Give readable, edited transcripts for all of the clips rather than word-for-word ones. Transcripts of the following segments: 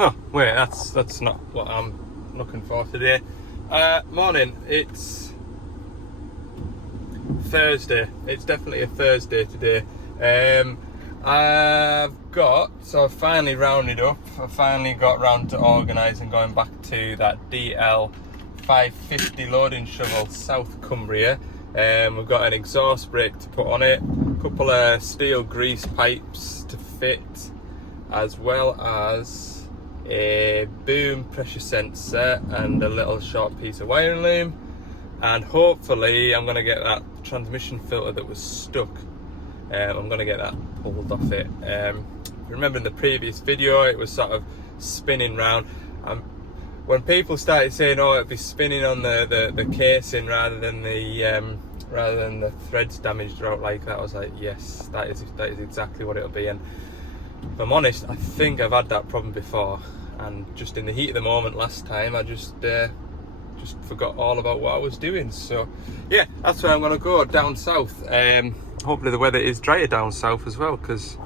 Oh, wait, that's not what I'm looking for today. Morning, it's Thursday. It's definitely a Thursday today. I've finally rounded up. I finally got round to organising going back to that DL 550 loading shovel, South Cumbria. We've got an exhaust brake to put on it, a couple of steel grease pipes to fit, as well as a boom pressure sensor and a little short piece of wiring loom. And hopefully I'm going to get that transmission filter that was stuck. I'm going to get that pulled off it. Remember in the previous video it was sort of spinning round. When people started saying, oh, it'd be spinning on the casing rather than the threads damaged out like that, I was like, yes, that is exactly what it'll be. And if I'm honest, I think I've had that problem before, and just in the heat of the moment last time I just forgot all about what I was doing. So yeah, that's where I'm going to go, down south. Hopefully the weather is drier down south as well, because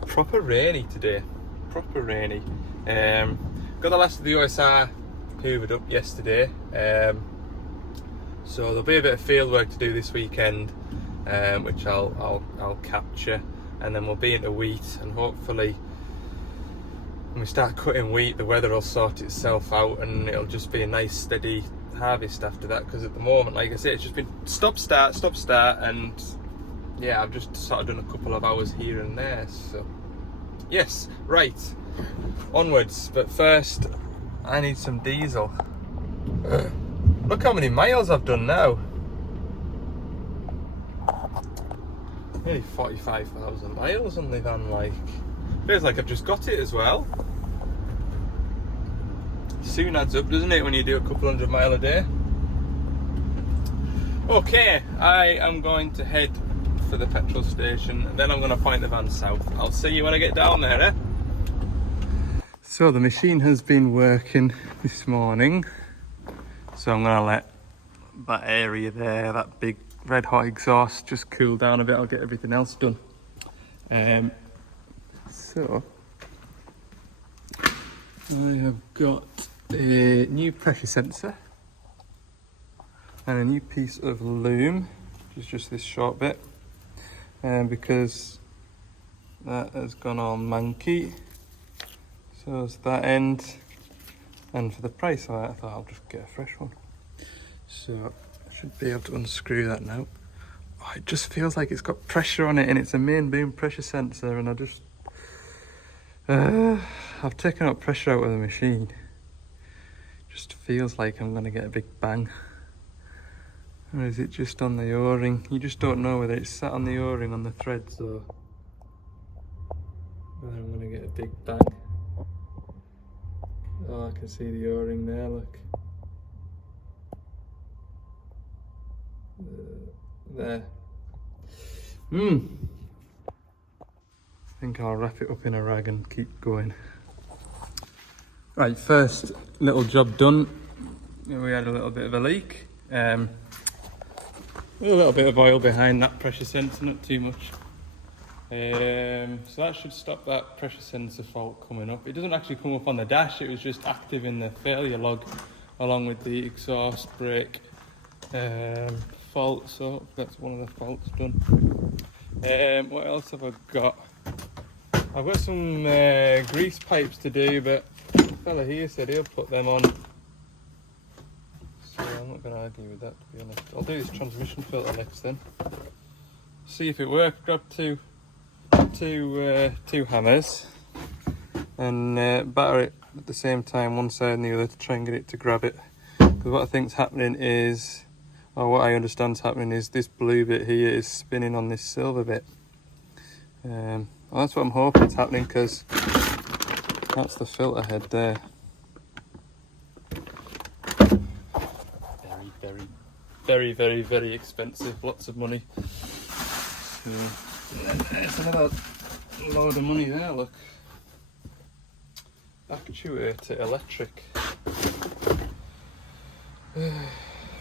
it's proper rainy today, proper rainy. Got the last of the OSR hoovered up yesterday, so there'll be a bit of field work to do this weekend, which I'll capture, and then we'll be into wheat, and hopefully when we start cutting wheat the weather will sort itself out and it'll just be a nice steady harvest after that. Because at the moment, like I say, it's just been stop start, and yeah, I've just sort of done a couple of hours here and there. So yes, right, onwards. But first I need some diesel. Look how many miles I've done now. Nearly 45,000 miles on the van. Like, feels like I've just got it as well. Soon adds up, doesn't it, when you do a couple 100 miles a day? Okay, I am going to head for the petrol station, and then I'm going to point the van south. I'll see you when I get down there, eh? So the machine has been working this morning, so I'm going to let that area there, that big red hot exhaust, just cool down a bit. I'll get everything else done. So I have got a new pressure sensor and a new piece of loom, which is just this short bit, because that has gone all manky. So it's that end, and for the price of that I thought I'll just get a fresh one. So I should be able to unscrew that now. Oh, it just feels like it's got pressure on it, and it's a main boom pressure sensor, and I've taken up pressure out of the machine. Just feels like I'm going to get a big bang. Or is it just on the O-ring? You just don't know whether it's sat on the O-ring on the threads or whether I'm going to get a big bang. Oh, I can see the O-ring there, look. There. I think I'll wrap it up in a rag and keep going. Right, first little job done. We had a little bit of a leak. A little bit of oil behind that pressure sensor, not too much. So that should stop that pressure sensor fault coming up. It doesn't actually come up on the dash, it was just active in the failure log along with the exhaust brake fault. So that's one of the faults done. What else have I got? I've got some grease pipes to do, but the fella here said he'll put them on, so I'm not going to argue with that, to be honest. I'll do this transmission filter next then, see if it works. Grab two hammers and batter it at the same time, one side and the other, to try and get it to grab it. Because what I think's happening is, or what I understand's happening is, this blue bit here is spinning on this silver bit. Well, that's what I'm hoping is happening, because that's the filter head there. Very expensive, lots of money. So there's another load of money there, look. Actuator electric.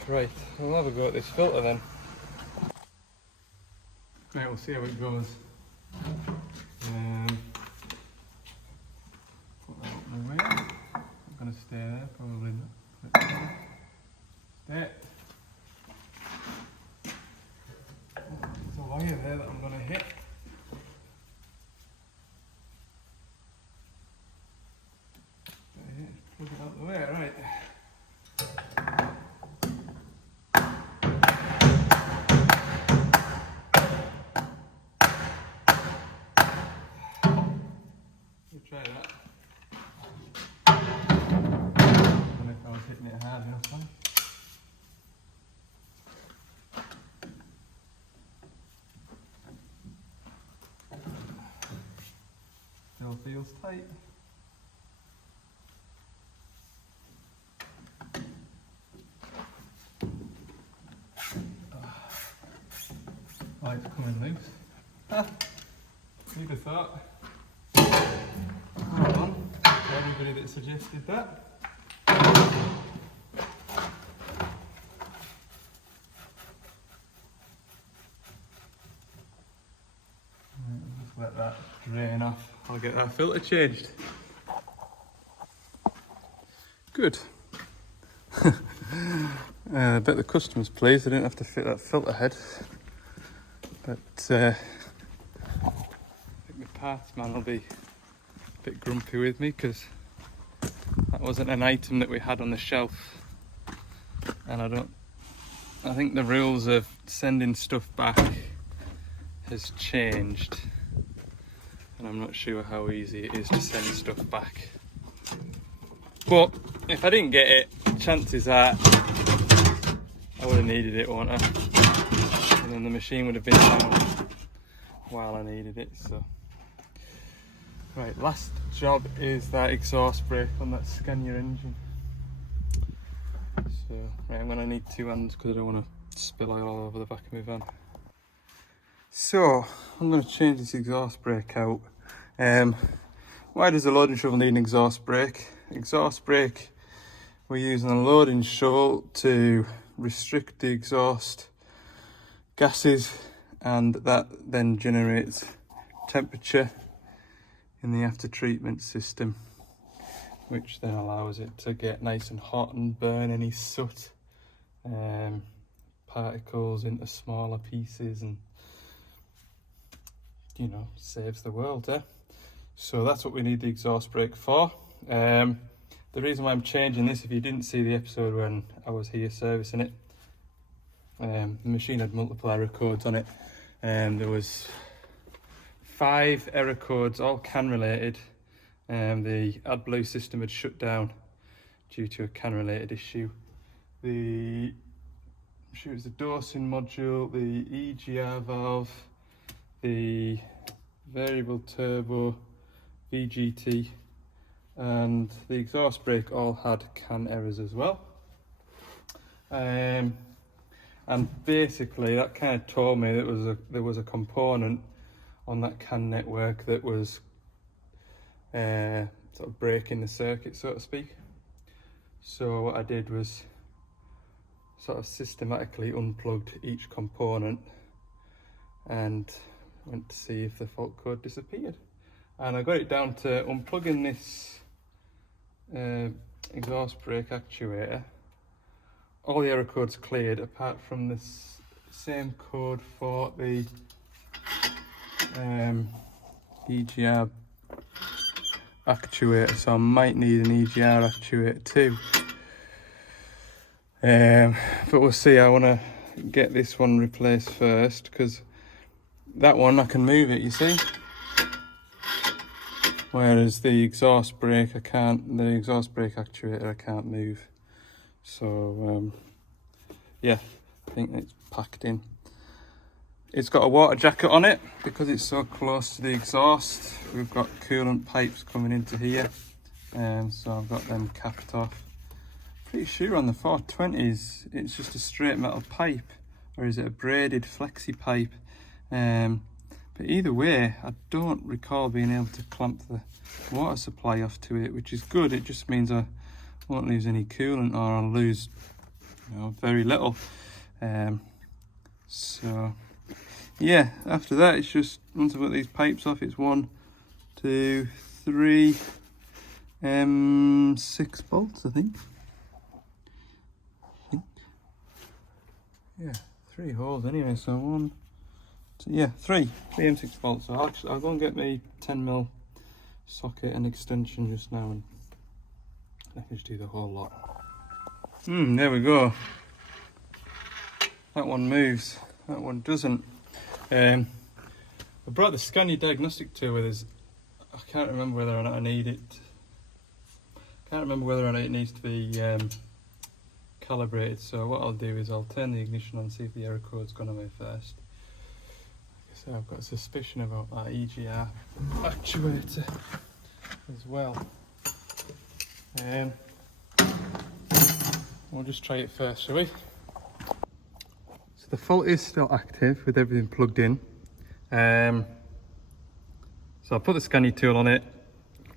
Right, we'll have a go at this filter then. Right, we'll see how it goes. Put that out my way. try that. I don't know if I was hitting it hard enough, huh? Still feels tight. Oh, it's coming loose. Ah, who'd have thought? Hold on, for everybody that suggested that. Just let that drain off. I'll get that filter changed. Good. I bet the customer's pleased I didn't have to fit that filter head. But I think the parts man will be a bit grumpy with me because that wasn't an item that we had on the shelf. And I think the rules of sending stuff back has changed. And I'm not sure how easy it is to send stuff back. But if I didn't get it, chances are I would have needed it, wouldn't I? And then the machine would have been down while I needed it. So, right, last job is that exhaust brake on that Scania engine. So, right, I'm gonna need two hands because I don't want to spill oil all over the back of my van. So, I'm going to change this exhaust brake out. Why does a loading shovel need an exhaust brake? Exhaust brake, we're using a loading shovel to restrict the exhaust gases, and that then generates temperature in the after treatment system, which then allows it to get nice and hot and burn any soot particles into smaller pieces, and you know, saves the world, eh? So that's what we need the exhaust brake for. The reason why I'm changing this, if you didn't see the episode when I was here servicing it, the machine had multiple error codes on it. There was 5 error codes, all CAN related. The AdBlue system had shut down due to a CAN related issue. It was the Dawson module, the EGR valve, the variable turbo, VGT, and the exhaust brake all had CAN errors as well. And basically that kind of told me that there was a component on that CAN network that was sort of breaking the circuit, so to speak. So what I did was sort of systematically unplugged each component and went to see if the fault code disappeared. And I got it down to unplugging this exhaust brake actuator. All the error codes cleared apart from this same code for the EGR actuator, so I might need an EGR actuator too. But we'll see. I want to get this one replaced first because that one I can move it, you see, whereas the exhaust brake I can't. The exhaust brake actuator I can't move. So yeah, I think it's packed in. It's got a water jacket on it because it's so close to the exhaust. We've got coolant pipes coming into here, so I've got them capped off. Pretty sure on the 420s it's just a straight metal pipe, or is it a braided flexi pipe? But either way, I don't recall being able to clamp the water supply off to it, which is good. It just means I won't lose any coolant, or I'll lose, you know, very little. So yeah, after that it's just, once I've got these pipes off, it's 1, 2, 3, 6 bolts, I think. Yeah, 3 holes anyway, so 1, 2, yeah, 3 M6 bolts. So I'll go and get my 10mm socket and extension just now, and I can just do the whole lot. There we go. That one moves, that one doesn't. I brought the Scania diagnostic tool with us I can't remember whether or not I need it. Can't remember whether or not it needs to be calibrated. So what I'll do is I'll turn the ignition on, see if the error code's gone away first. Like I said, I've got a suspicion about that EGR actuator as well. We'll just try it first, shall we? So the fault is still active with everything plugged in. So I'll put the scanning tool on it,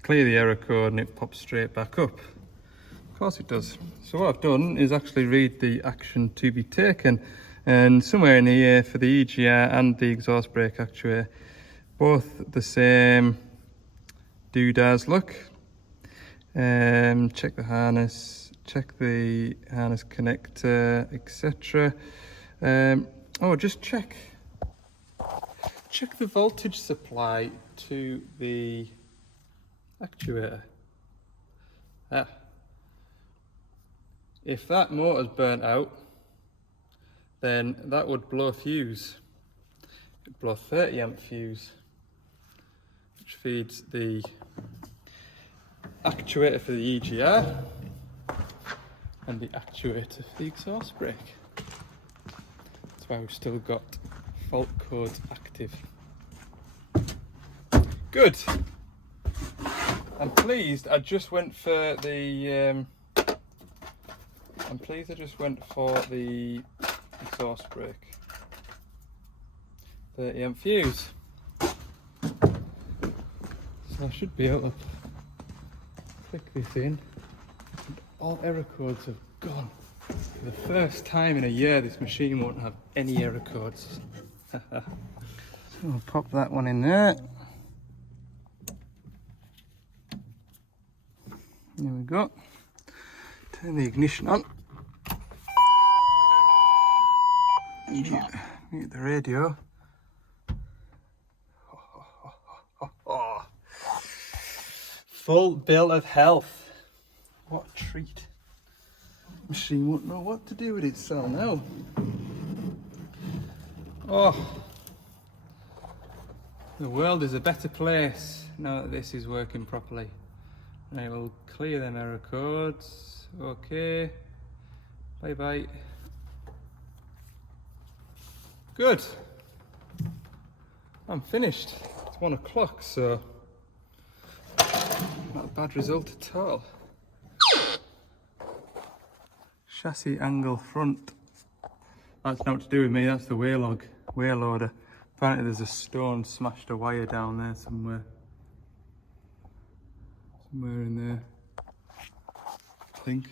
clear the error code, and it pops straight back up. Of course it does. So what I've done is actually read the action to be taken, and somewhere in here for the EGR and the exhaust brake actuator, both the same doodads look. Check the harness, check the harness connector, etc. Just check the voltage supply to the actuator. If that motor's burnt out, then that would blow a fuse. It'd blow a 30 amp fuse, which feeds the actuator for the EGR and the actuator for the exhaust brake. That's why we've still got fault codes active. Good. I'm pleased I just went for the exhaust brake. 30 amp fuse. So I should be able to click this in, and all error codes have gone. For the first time in a year, this machine won't have any error codes. So I'll pop that one in there. There we go. Turn the ignition on. Mute the radio. Full bill of health. What a treat. Machine won't know what to do with itself now. Oh, the world is a better place now that this is working properly. I will clear them error codes. Okay. Bye bye. Good. I'm finished. It's 1 o'clock, so not a bad result at all. Chassis angle front. That's not to do with me, that's the wheel loader. Apparently there's a stone smashed a wire down there somewhere. Somewhere in there, I think.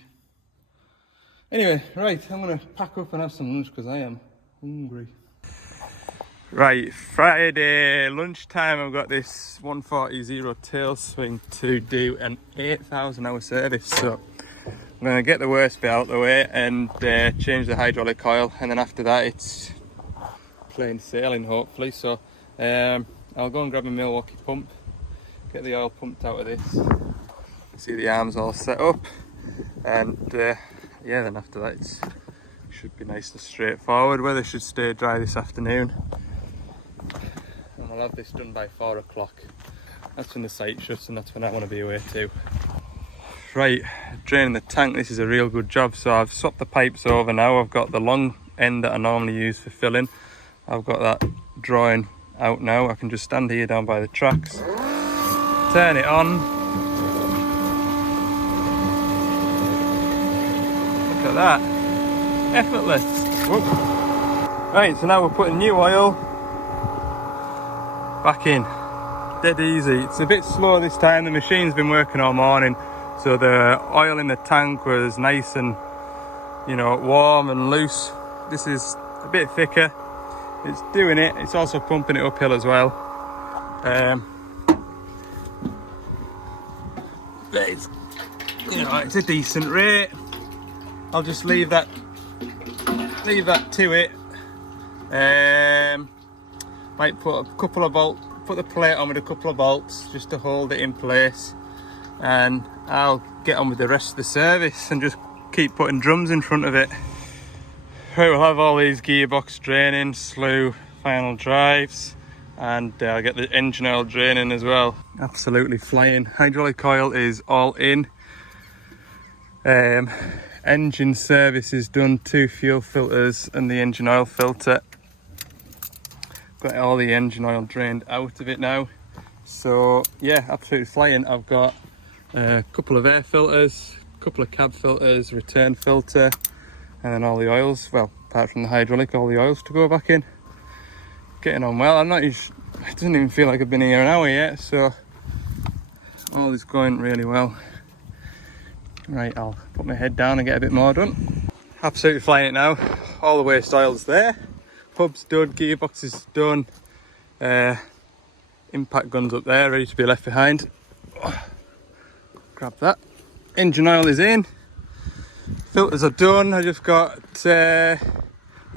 Anyway, right, I'm gonna pack up and have some lunch because I am hungry. Right, Friday lunchtime, I've got this 140 Zero tail swing to do an 8,000 hour service. So I'm going to get the worst bit out of the way and change the hydraulic oil, and then after that it's plain sailing hopefully. So I'll go and grab a Milwaukee pump, get the oil pumped out of this, see the arms all set up, and yeah, then after that it should be nice and straightforward. Weather should stay dry this afternoon, and I'll have this done by 4 o'clock. That's when the site shuts and that's when I want to be away too. Right, draining the tank, this is a real good job. So I've swapped the pipes over now. I've got the long end that I normally use for filling. I've got that drawing out now. I can just stand here down by the tracks, turn it on. Look at that, effortless. Whoop. Right, so now we're putting new oil back in. Dead easy. It's a bit slow this time. The machine's been working all morning, so the oil in the tank was nice and, you know, warm and loose. This is a bit thicker. It's doing it. It's also pumping it uphill as well. But it's, you know, it's a decent rate. I'll just leave that to it. Might put a couple of bolts, put the plate on with a couple of bolts just to hold it in place, and I'll get on with the rest of the service and just keep putting drums in front of it. Right, we'll have all these gearbox draining, slew, final drives, and I'll get the engine oil draining as well. Absolutely flying. Hydraulic oil is all in. Engine service is done, 2 fuel filters and the engine oil filter. Got all the engine oil drained out of it now. So yeah, absolutely flying. I've got a couple of air filters, a couple of cab filters, return filter, and then all the oils, well, apart from the hydraulic, all the oils to go back in. Getting on well. It doesn't even feel like I've been here an hour yet, so all is going really well. Right, I'll put my head down and get a bit more done. Absolutely flying it now. All the waste oil's there. Hub's done, gearbox is done. Impact gun's up there, ready to be left behind. Grab that. Engine oil is in. Filters are done. I just got the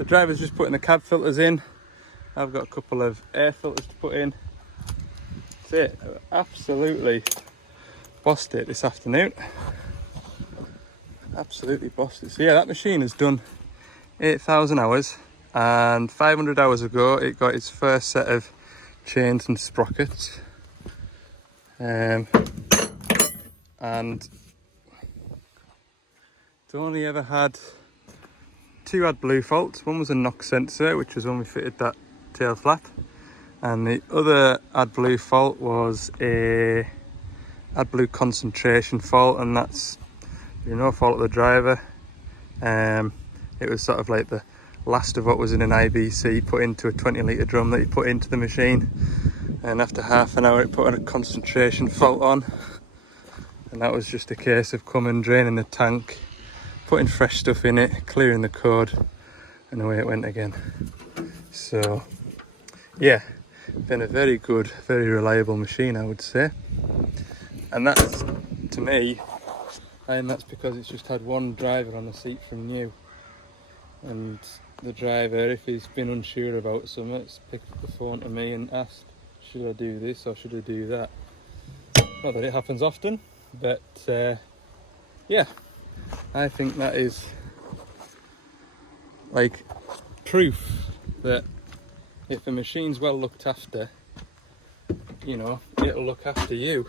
driver's just putting the cab filters in. I've got a couple of air filters to put in. That's it. Absolutely bossed it this afternoon. Absolutely bossed it. So yeah, that machine has done 8,000 hours, and 500 hours ago it got its first set of chains and sprockets. And it's only ever had 2 AdBlue faults. One was a knock sensor, which was when we fitted that tail flap, and the other AdBlue fault was a AdBlue concentration fault, and that's no fault of the driver. It was sort of like the last of what was in an IBC put into a 20-litre drum that you put into the machine, and after half an hour it put a concentration fault on, and that was just a case of coming, draining the tank, putting fresh stuff in it, clearing the code, and away it went again. So yeah, been a very good, very reliable machine, I would say. And that's, to me, and that's because it's just had one driver on the seat from new, and the driver, if he's been unsure about something, has picked up the phone to me and asked, should I do this or should I do that? Not that it happens often, but yeah, I think that is like proof that if a machine's well looked after, you know, it'll look after you.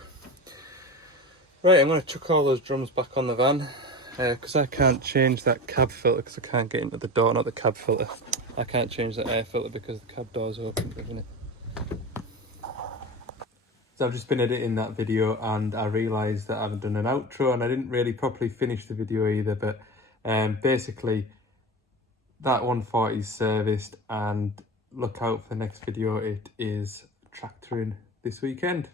Right, I'm going to chuck all those drums back on the van, because I can't change that cab filter because I can't get into the door, not the cab filter. I can't change that air filter because the cab door's open, isn't it? So I've just been editing that video and I realised that I haven't done an outro, and I didn't really properly finish the video either, but basically that 140 is serviced, and look out for the next video. It is tractoring this weekend.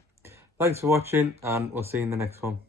Thanks for watching, and we'll see you in the next one.